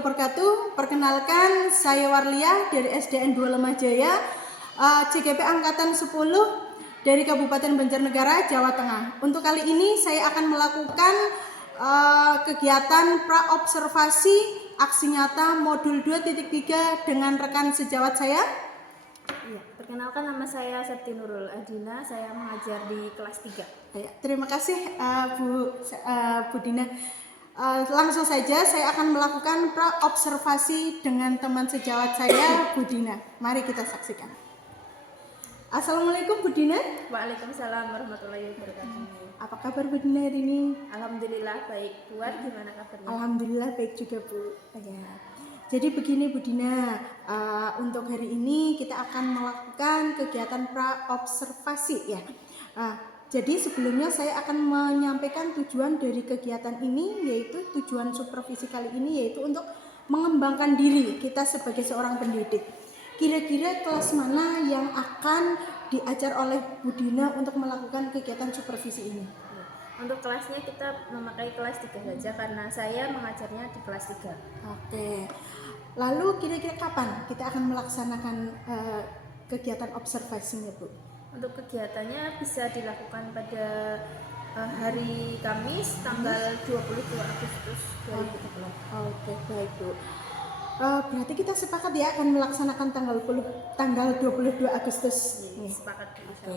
wabarakatuh. Perkenalkan, saya Warlia dari SDN 2 Lemahjaya, CGP Angkatan 10 dari Kabupaten Banjarnegara, Jawa Tengah. Untuk kali ini saya akan melakukan kegiatan praobservasi aksi nyata modul 2.3 dengan rekan sejawat saya. Ya, perkenalkan, nama saya Septi Nurul Adina, saya mengajar di kelas 3. Ya, terima kasih Bu Dina. Langsung saja saya akan melakukan praobservasi dengan teman sejawat saya, Bu Dina. Mari kita saksikan. Assalamualaikum Bu Dina. Waalaikumsalam warahmatullahi wabarakatuh. Apa kabar Bu Dina hari ini? Alhamdulillah baik. Buat gimana kabarnya? Alhamdulillah baik juga Bu. Ya. Jadi begini Bu Dina, untuk hari ini kita akan melakukan kegiatan praobservasi ya. Jadi sebelumnya saya akan menyampaikan tujuan dari kegiatan ini, yaitu tujuan supervisi kali ini yaitu untuk mengembangkan diri kita sebagai seorang pendidik. Kira-kira kelas mana yang akan diajar oleh Bu Dina untuk melakukan kegiatan supervisi ini? Untuk kelasnya kita memakai kelas 3 saja karena saya mengajarnya di kelas 3. Oke. Lalu kira-kira kapan kita akan melaksanakan kegiatan observasinya Bu? Untuk kegiatannya bisa dilakukan pada hari Kamis tanggal 22 Agustus 2013. Oke, baik Bu. Berarti kita sepakat ya akan melaksanakan tanggal 22 Agustus. Sepakat. Oke.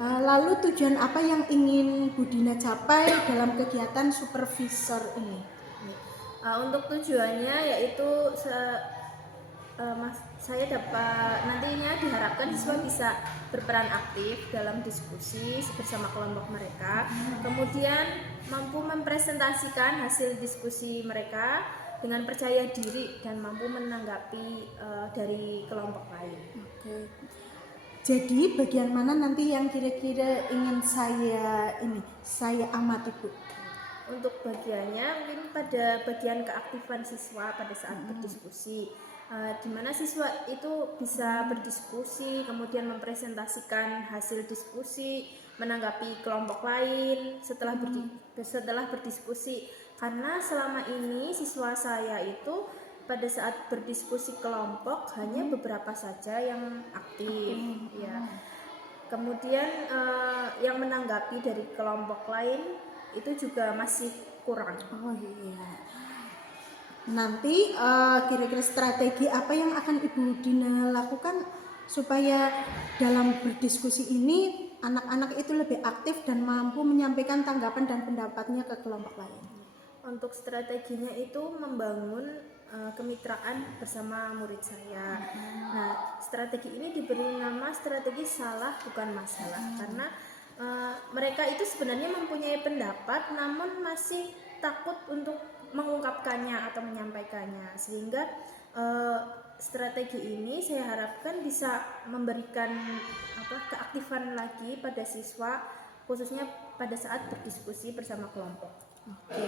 Lalu tujuan apa yang ingin Bu Dina capai dalam kegiatan supervisor ini? Untuk tujuannya yaitu saya dapat nantinya diharapkan siswa bisa berperan aktif dalam diskusi bersama kelompok mereka, kemudian mampu mempresentasikan hasil diskusi mereka dengan percaya diri dan mampu menanggapi dari kelompok lain. Oke. Jadi bagian mana nanti yang kira-kira ingin saya amati Bu? Untuk bagiannya mungkin pada bagian keaktifan siswa pada saat berdiskusi, di mana siswa itu bisa berdiskusi, kemudian mempresentasikan hasil diskusi, menanggapi kelompok lain setelah berdiskusi. Karena selama ini siswa saya itu pada saat berdiskusi kelompok hanya beberapa saja yang aktif, ya. Kemudian yang menanggapi dari kelompok lain itu juga masih kurang. Oh iya. Nanti kira-kira strategi apa yang akan Ibu Dina lakukan supaya dalam berdiskusi ini anak-anak itu lebih aktif dan mampu menyampaikan tanggapan dan pendapatnya ke kelompok lain? Untuk strateginya itu membangun kemitraan bersama murid saya. Nah, strategi ini diberi nama strategi salah bukan masalah, karena mereka itu sebenarnya mempunyai pendapat namun masih takut untuk mengungkapkannya atau menyampaikannya, sehingga strategi ini saya harapkan bisa memberikan keaktifan lagi pada siswa, khususnya pada saat berdiskusi bersama kelompok. Oke.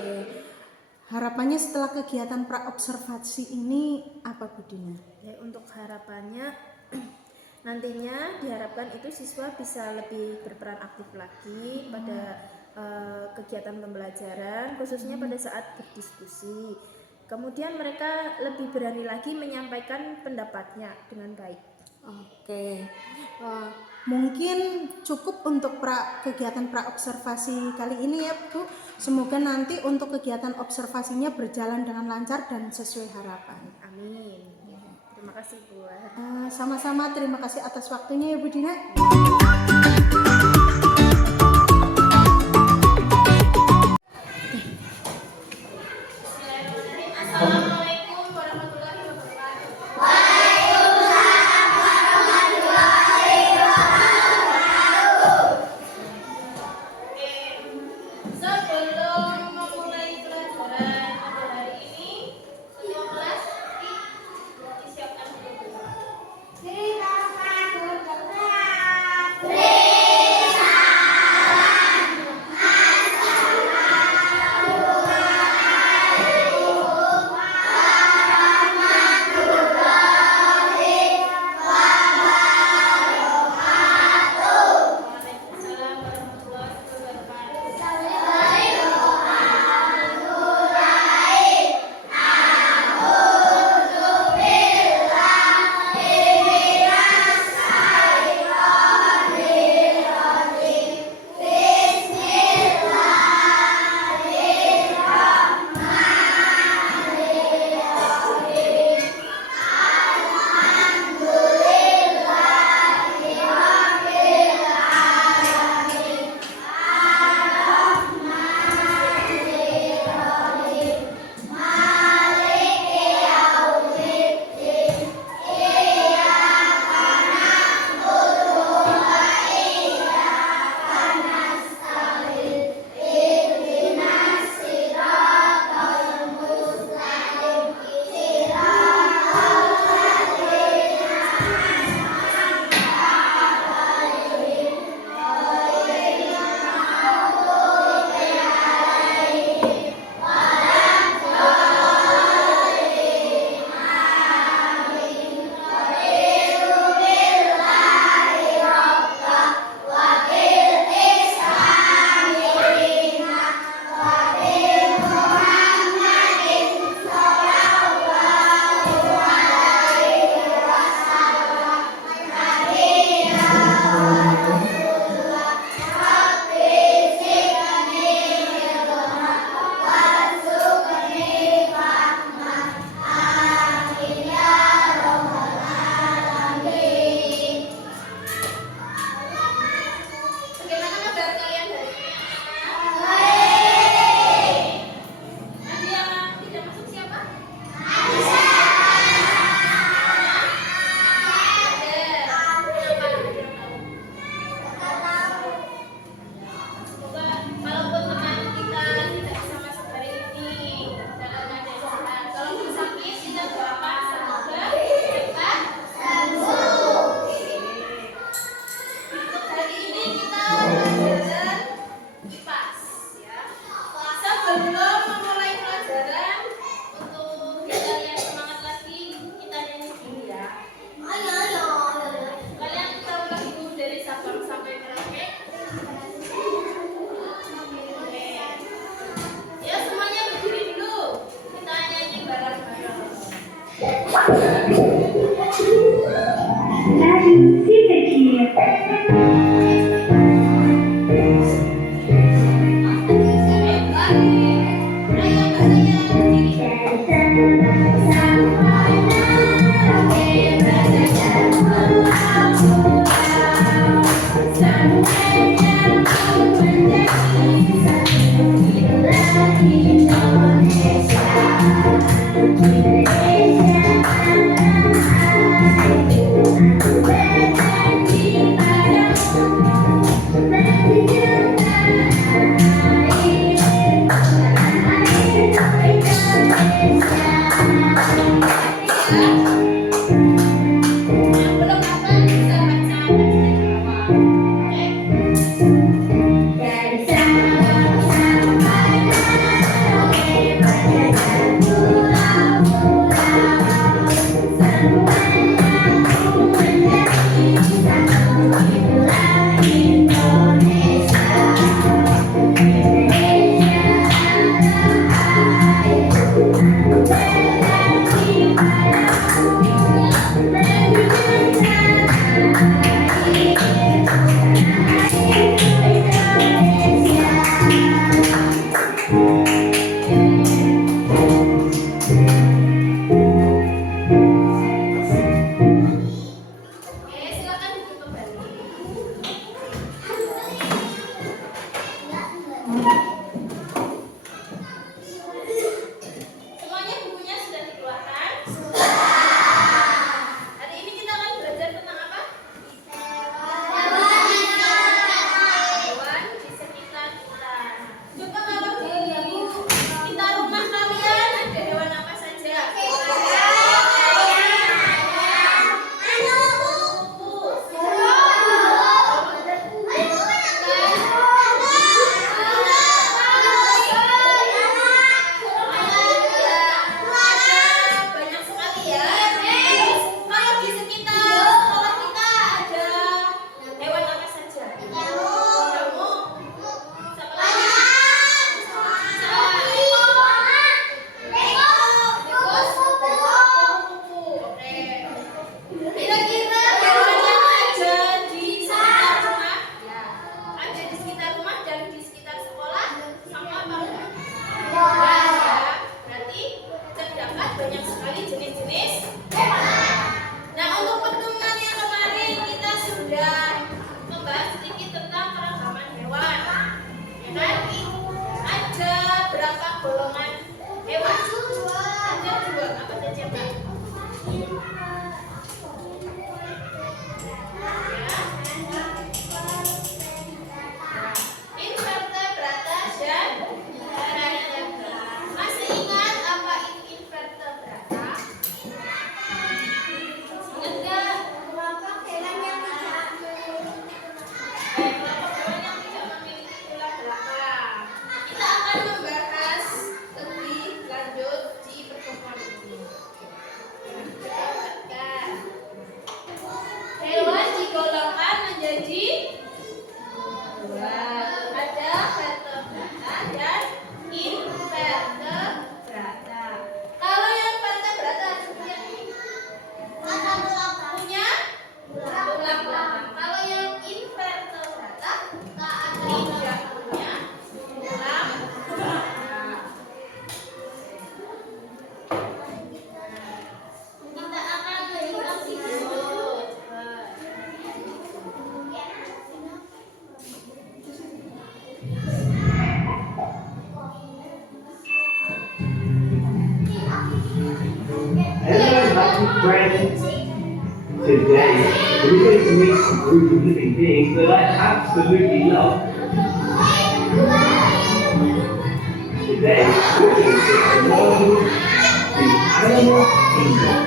Harapannya setelah kegiatan praobservasi ini apa Bu Dina? Ya, untuk harapannya nantinya diharapkan itu siswa bisa lebih berperan aktif lagi pada kegiatan pembelajaran, khususnya pada saat berdiskusi. Kemudian mereka lebih berani lagi menyampaikan pendapatnya dengan baik. Oke, mungkin cukup untuk kegiatan praobservasi kali ini ya Bu. Semoga nanti untuk kegiatan observasinya berjalan dengan lancar dan sesuai harapan. Amin. Terima kasih Bu. Sama-sama, terima kasih atas waktunya ya Bu Dina. Assalamualaikum warahmatullahi wabarakatuh. Sebelum memulai pelajaran pada hari ini, ketua kelas disiapkan dulu. Friends, today we're going to meet a group of living beings that I absolutely love. Today we're going to explore the animal kingdom.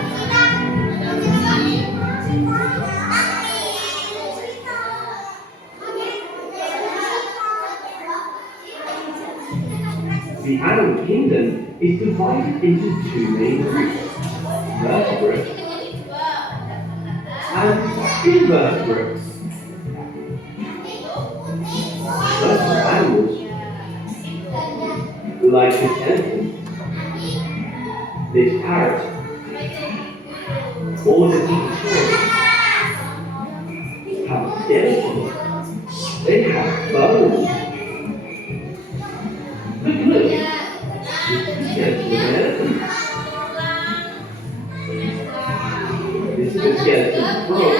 The animal kingdom is divided into two main groups, vertebrates and invertebrates. Vertebrate animals, like this elephant, this parrot, All the dinosaurs have skeletons. They have bones. Look. This is the skeleton of a frog.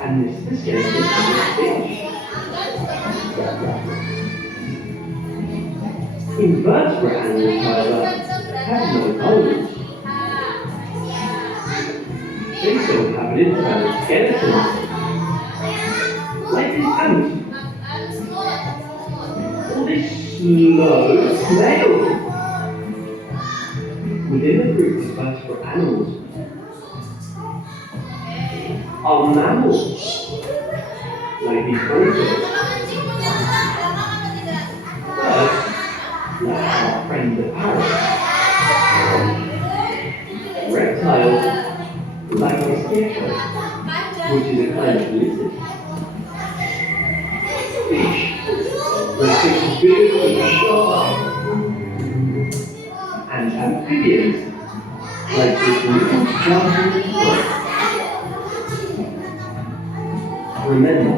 And this is the skeleton of a fish. Invertebrate animals, however, have no bones. They still have an internal skeleton, like an ant, or this slow snail. Within the group of vertebrate animals are mammals, like these horses. Birds, like our friend the parrot. Reptiles, like our scarecrow, which is a kind of lizard. Fish, like this big shark. And amphibians, like this little jumping frog. Remember,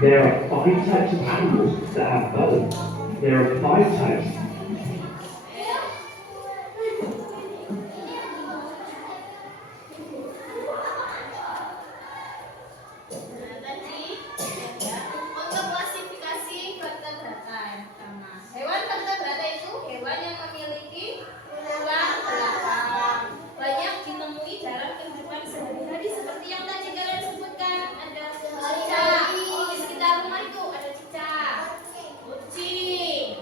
there are 5 types of animals that have bones. There are 5 types. Tadi ya, untuk klasifikasi vertebrata yang pertama. Hewan vertebrata itu hewan yang memiliki tulang belakang. Banyak ditemui dalam kehidupan sehari-hari seperti yang tadi kalian sebutkan. Ada cicak, di sekitar rumah itu ada cicak, kucing,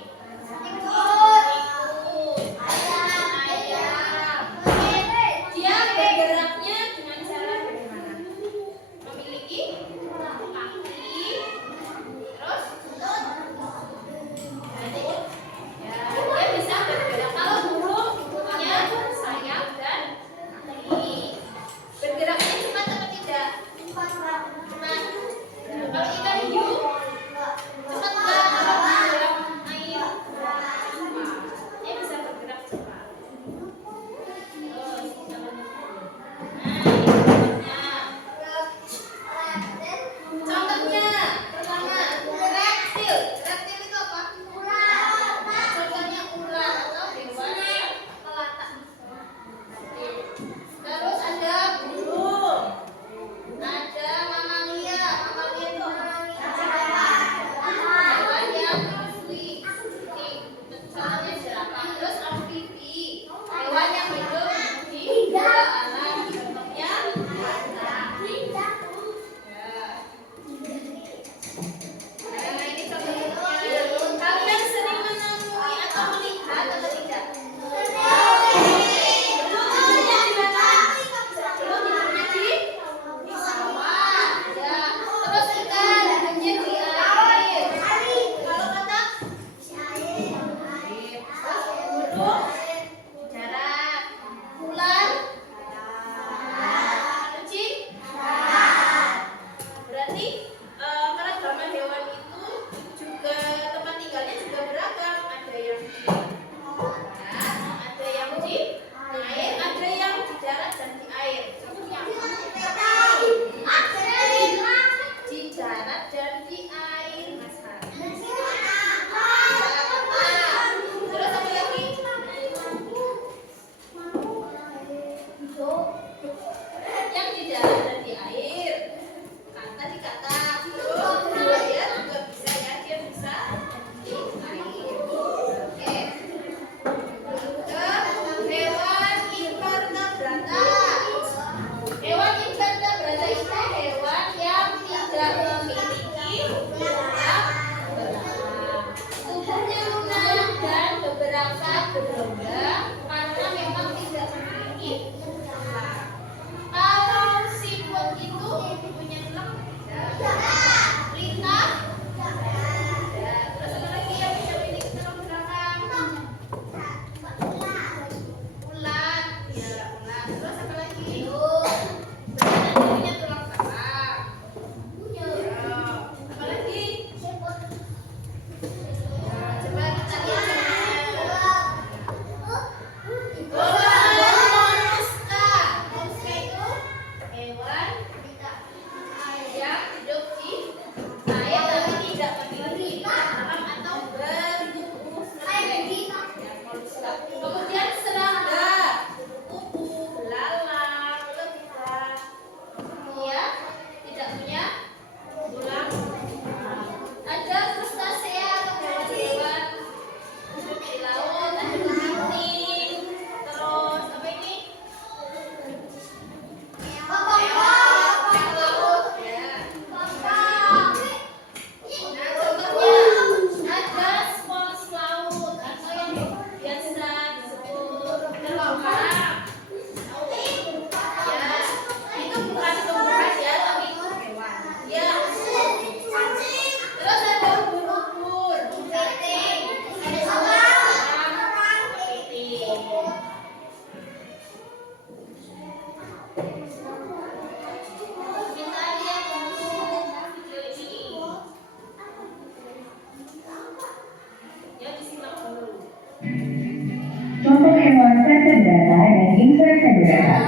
invertebrata.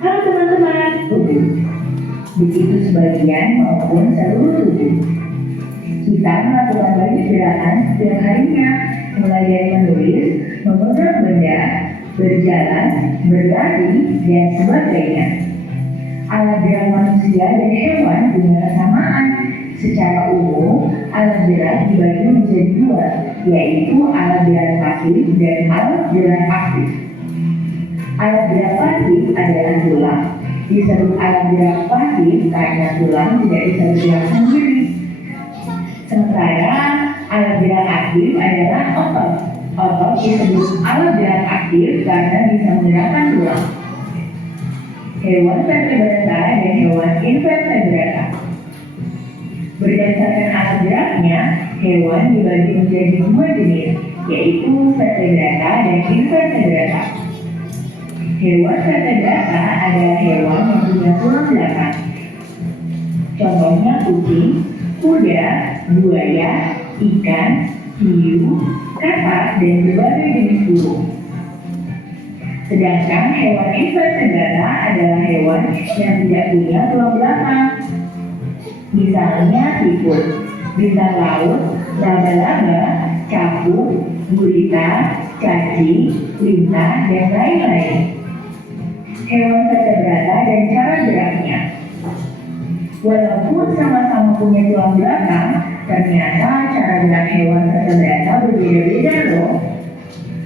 Halo teman-teman, begitu sebagian maupun seluruh tubuh. Kita melakukan banyak gerakan setiap harinya, mulai dari menulis, memegang benda, berjalan, berlari, dan sebagainya. Alat gerak manusia dan hewan punya kesamaan. Secara umum, alat gerak dibagi menjadi dua, yaitu alat gerak pasif dan alat gerak aktif. Alat gerak pasif adalah tulang. Disebut alat gerak pasif karena tulang tidak bisa bergerak sendiri. Sementara alat gerak aktif adalah otot. Otot disebut alat gerak aktif karena bisa menggerakkan tulang. Hewan vertebrata dan hewan invertebrata. Berdasarkan alat geraknya, hewan dibagi menjadi dua jenis, yaitu vertebrata dan invertebrata. Hewan vertebrata adalah hewan yang punya tulang belakang. Contohnya kucing, kuda, buaya, ikan, hiu, katak, dan berbagai jenis burung. Sedangkan hewan invertebrata adalah hewan yang tidak punya tulang belakang. Misalnya tikus, bintang laut, laba-laba, capung, gurita, cacing, lintah, dan lain-lain. Hewan vertebrata dan cara geraknya. Walaupun sama-sama punya tulang belakang, ternyata cara gerak hewan vertebrata berbeda-beda loh.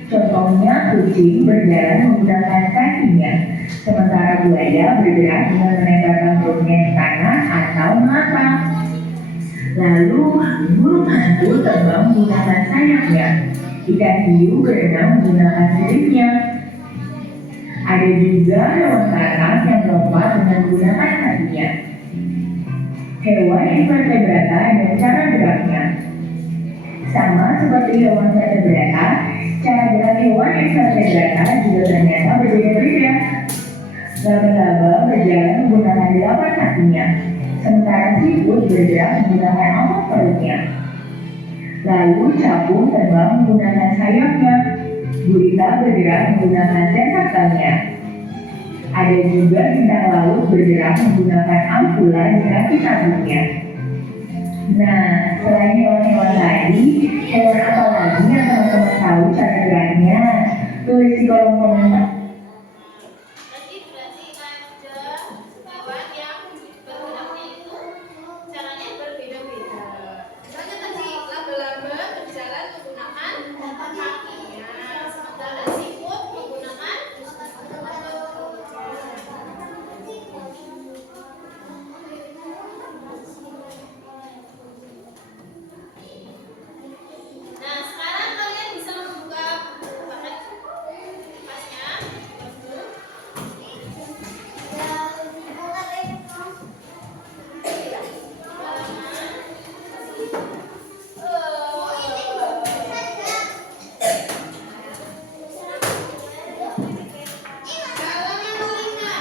Contohnya kucing berjalan menggunakan kakinya, sementara buaya bergerak dengan menempelkan perutnya di tanah atau mata. Lalu burung hantu terbang menggunakan sayapnya, ikan hiu berenang menggunakan siripnya. Ada juga hewan ternak yang melompat dengan menggunakan kakinya. Hewan invertebrata dan cara geraknya. Sama seperti hewan vertebrata, cara gerak hewan invertebrata juga ternyata berbeda-beda. Laba-laba berjalan menggunakan 8 kakinya, sementara siput bergerak menggunakan 4 perutnya. Lalu capung terbang menggunakan sayapnya, gurita bergerak menggunakan tentakelnya. Ada juga bintang laut bergerak menggunakan ampula di kaki sabuknya. Nah, selain hewan-hewan tadi, hewan apa lagi yang teman-teman tahu cara geraknya? Tulis di kolom komentar. Berarti ada hewan yang bergeraknya itu caranya berbeda-beda. Misalnya tadi laba-laba berjalan menggunakan kakinya, sementara siput menggunakan Nah, sekarang kalian bisa membuka bukaan kertasnya. Halaman 5. Ya, semuanya dibuka halaman 5.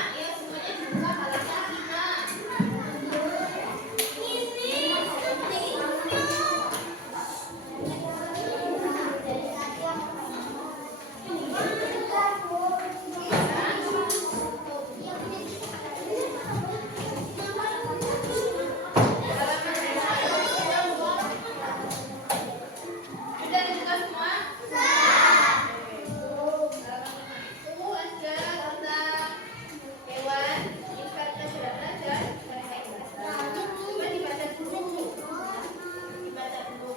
Sudah dibuka semua? Itu ada tentang hewan invertebrata dan vertebrata. Coba dibaca dulu. Dibaca dulu.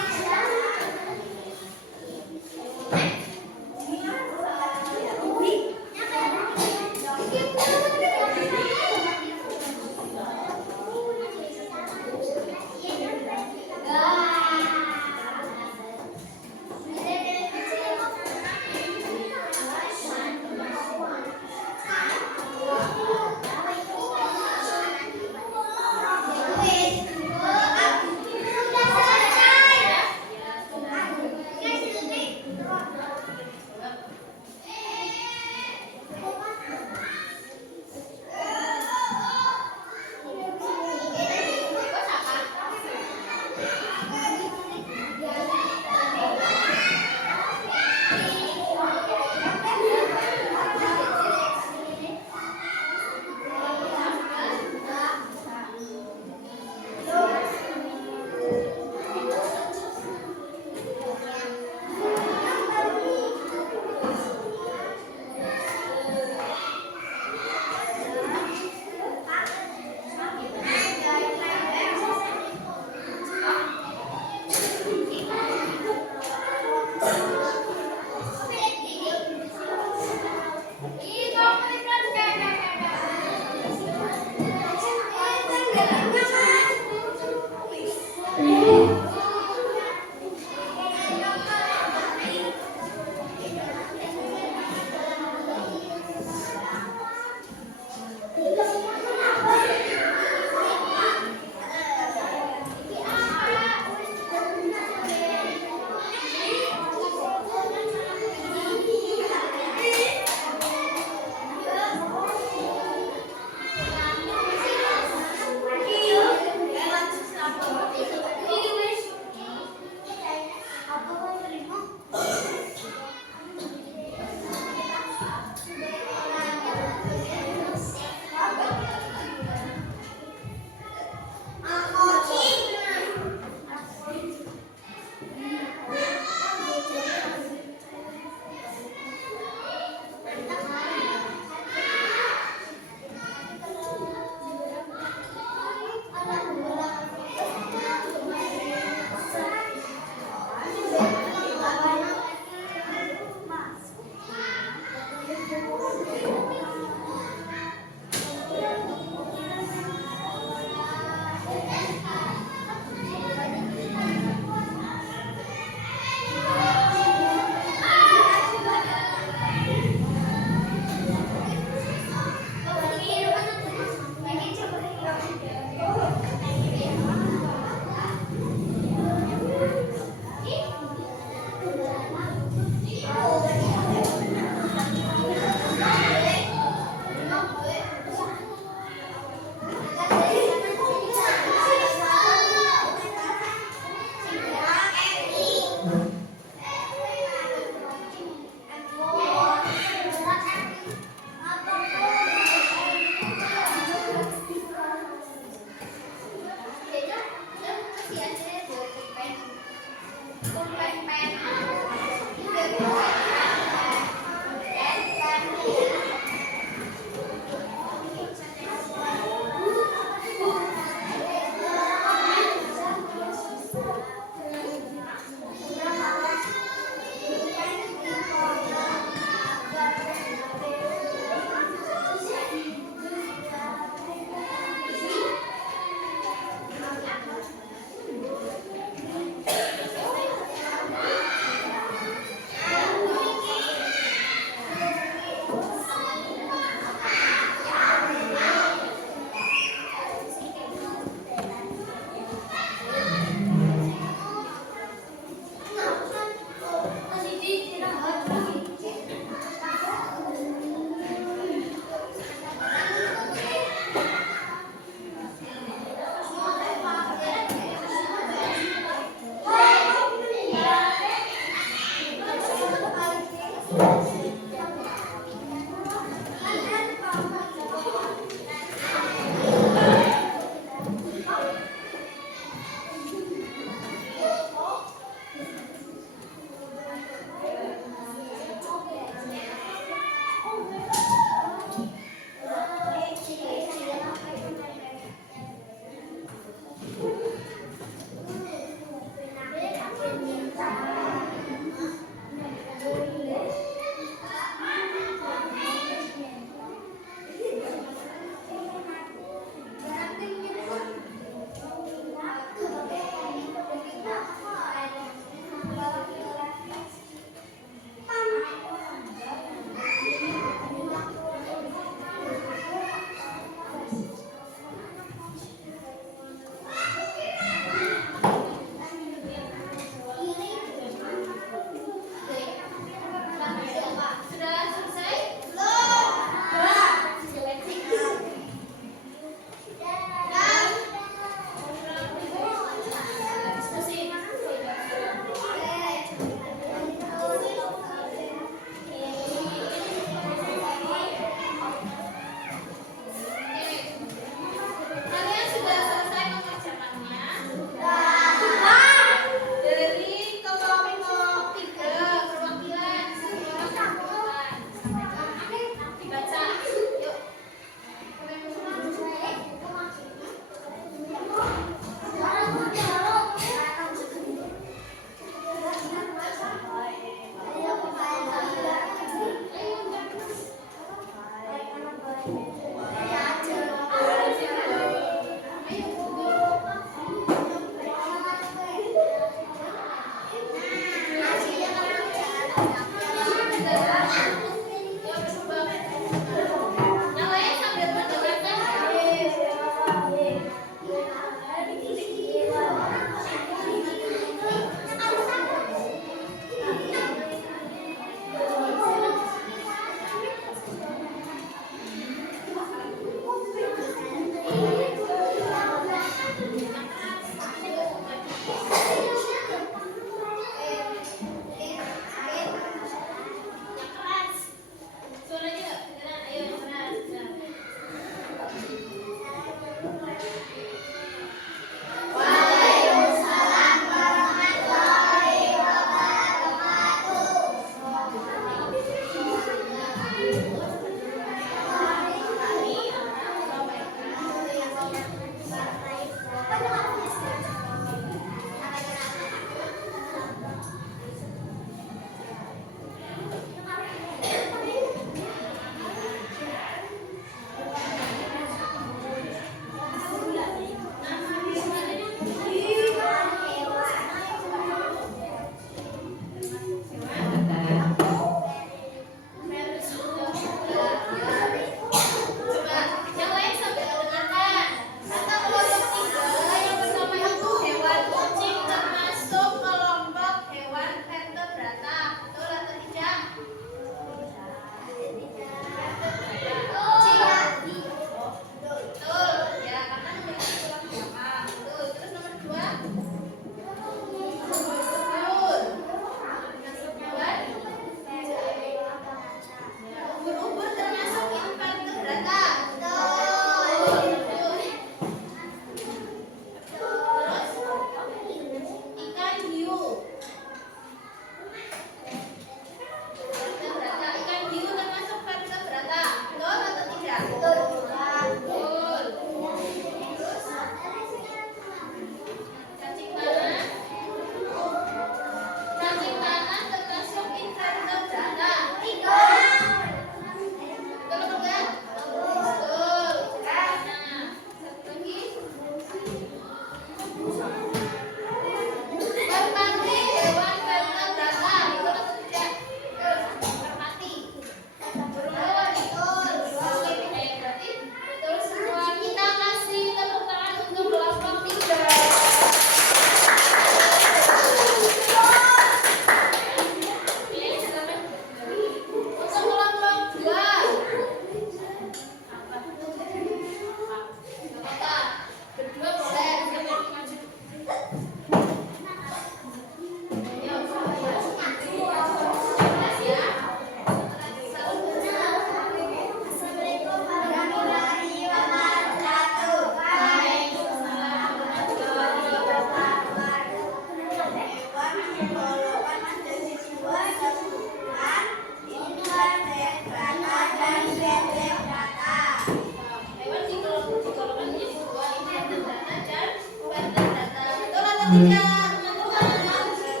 tidak, teman-teman? Betul.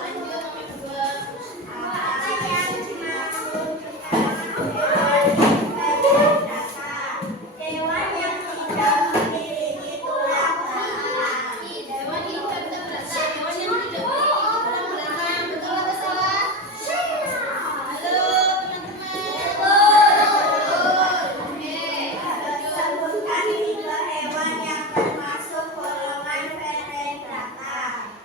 Lanjut nomor 2. Hewan ini vertebrata, hewan yang tidak memiliki tulang belakang. Betul atau salah? Halo teman-teman. Oke. Sebutkan 3 hewan yang termasuk golongan vertebrata,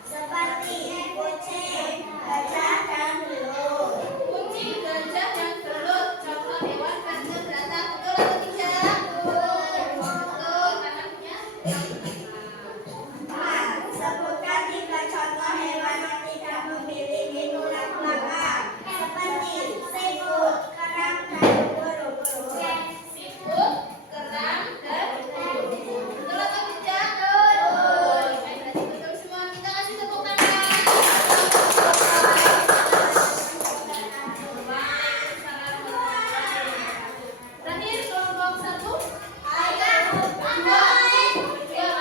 seperti kucing, gajah, dan belut. Kucing, gajah, dan belut contoh hewan vertebrata. Betul atau tidak? Betul. Karena punya tulang belakang. 4. Sebutkan 3 contoh hewan yang tidak memiliki tulang belakang, seperti siput, kerang, dan ubur-ubur. Siput, kerang, dan betul atau tidak? Betul. Berarti betul semua. Kita kasih tepuk tangan. Terakhir kelompok 1. Ayam, 2, 3,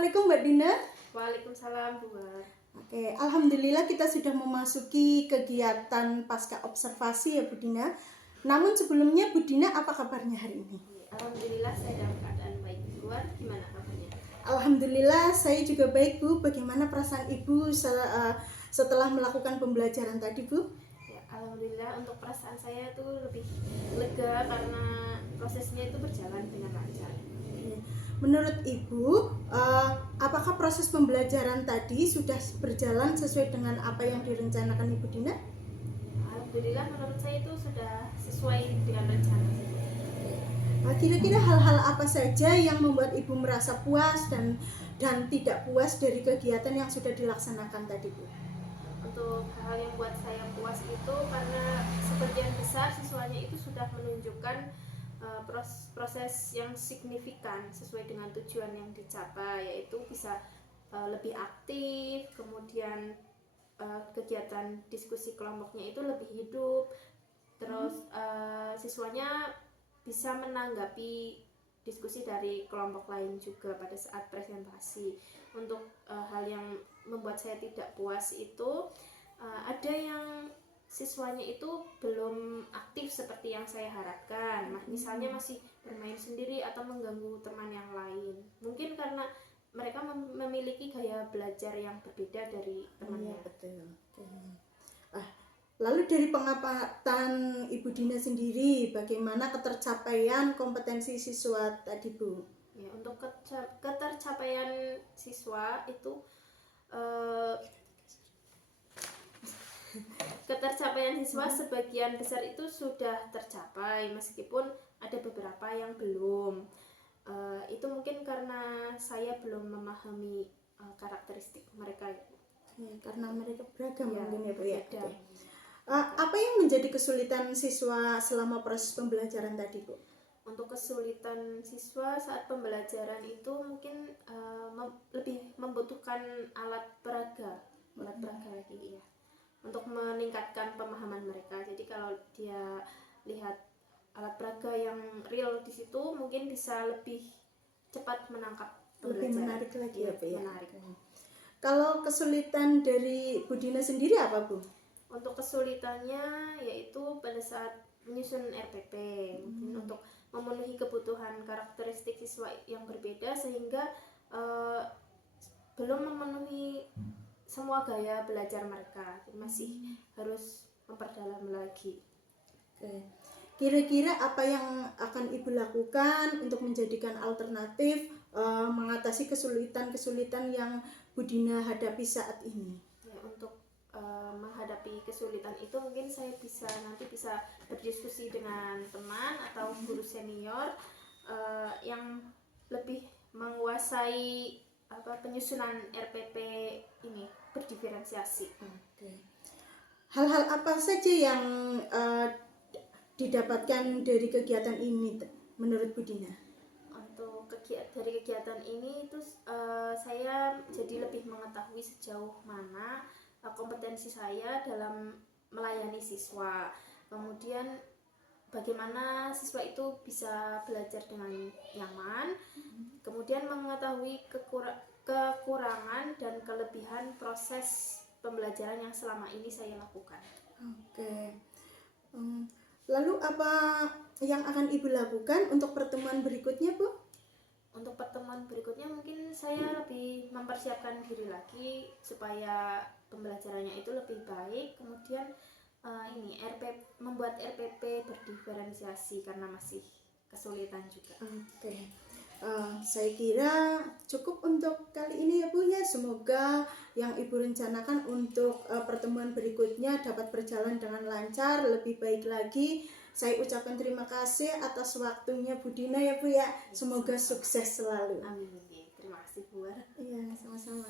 Assalamualaikum Mbak Dina. Waalaikumsalam Bu War. Oke, alhamdulillah kita sudah memasuki kegiatan pasca observasi ya Bu Dina. Namun sebelumnya Bu Dina, apa kabarnya hari ini? Alhamdulillah saya dalam keadaan baik. Bu War, gimana kabarnya? Alhamdulillah saya juga baik Bu. Bagaimana perasaan Ibu setelah melakukan pembelajaran tadi Bu? Ya, alhamdulillah untuk perasaan saya itu lebih lega karena prosesnya itu berjalan dengan lancar. Menurut Ibu, apakah proses pembelajaran tadi sudah berjalan sesuai dengan apa yang direncanakan Ibu Dina? Alhamdulillah menurut saya itu sudah sesuai dengan rencana. Kira-kira hal-hal apa saja yang membuat Ibu merasa puas dan tidak puas dari kegiatan yang sudah dilaksanakan tadi Bu? Untuk hal yang buat saya puas itu karena sebagian besar siswanya itu sudah menunjukkan proses yang signifikan sesuai dengan tujuan yang dicapai, yaitu bisa lebih aktif, kemudian kegiatan diskusi kelompoknya itu lebih hidup, terus siswanya bisa menanggapi diskusi dari kelompok lain juga pada saat presentasi. Untuk hal yang membuat saya tidak puas itu ada yang siswanya itu belum aktif seperti yang saya harapkan. Misalnya masih bermain sendiri atau mengganggu teman yang lain. Mungkin karena mereka memiliki gaya belajar yang berbeda dari temannya. Betul. Lalu dari pengamatan Ibu Dina sendiri, bagaimana ketercapaian kompetensi siswa tadi Bu? Ya, untuk ketercapaian siswa itu sebagian besar itu sudah tercapai, meskipun ada beberapa yang belum. Itu mungkin karena saya belum memahami karakteristik mereka. Karena mereka beragam Ya, mungkin ya Bu ya. beda. Apa yang menjadi kesulitan siswa selama proses pembelajaran tadi Bu? Untuk kesulitan siswa saat pembelajaran itu mungkin lebih membutuhkan alat peraga lagi ya, untuk meningkatkan pemahaman mereka. Jadi kalau dia lihat alat peraga yang real di situ, mungkin bisa lebih cepat menangkap Lebih pembelajaran. menarik lagi ya Bu ya. Menarik. Kalau kesulitan dari Bu Dina sendiri apa Bu? Untuk kesulitannya yaitu pada saat menyusun RPP, mungkin untuk memenuhi kebutuhan karakteristik siswa yang berbeda, sehingga belum memenuhi semua gaya belajar mereka. Jadi masih harus memperdalam lagi. Oke. Kira-kira apa yang akan Ibu lakukan untuk menjadikan alternatif mengatasi kesulitan-kesulitan yang Bu Dina hadapi saat ini? Ya, untuk menghadapi kesulitan itu mungkin saya nanti bisa berdiskusi dengan teman atau guru senior yang lebih menguasai penyusunan RPP ini berdiferensiasi. Oke. Hal-hal apa saja yang didapatkan dari kegiatan ini menurut Bu Dina? Untuk dari kegiatan ini itu saya jadi lebih mengetahui sejauh mana kompetensi saya dalam melayani siswa. Kemudian bagaimana siswa itu bisa belajar dengan nyaman. Kemudian mengetahui kekurangan dan kelebihan proses pembelajaran yang selama ini saya lakukan. Oke. Lalu apa yang akan Ibu lakukan untuk pertemuan berikutnya Bu? Untuk pertemuan berikutnya mungkin saya lebih mempersiapkan diri lagi supaya pembelajarannya itu lebih baik. Kemudian membuat RPP berdiferensiasi karena masih kesulitan juga. Oke. Saya kira cukup untuk kali ini ya Bu ya. Semoga yang Ibu rencanakan untuk pertemuan berikutnya dapat berjalan dengan lancar, lebih baik lagi. Saya ucapkan terima kasih atas waktunya Bu Dina ya Bu ya. Semoga sukses selalu. Amin. Terima kasih Bu War. Iya, sama-sama.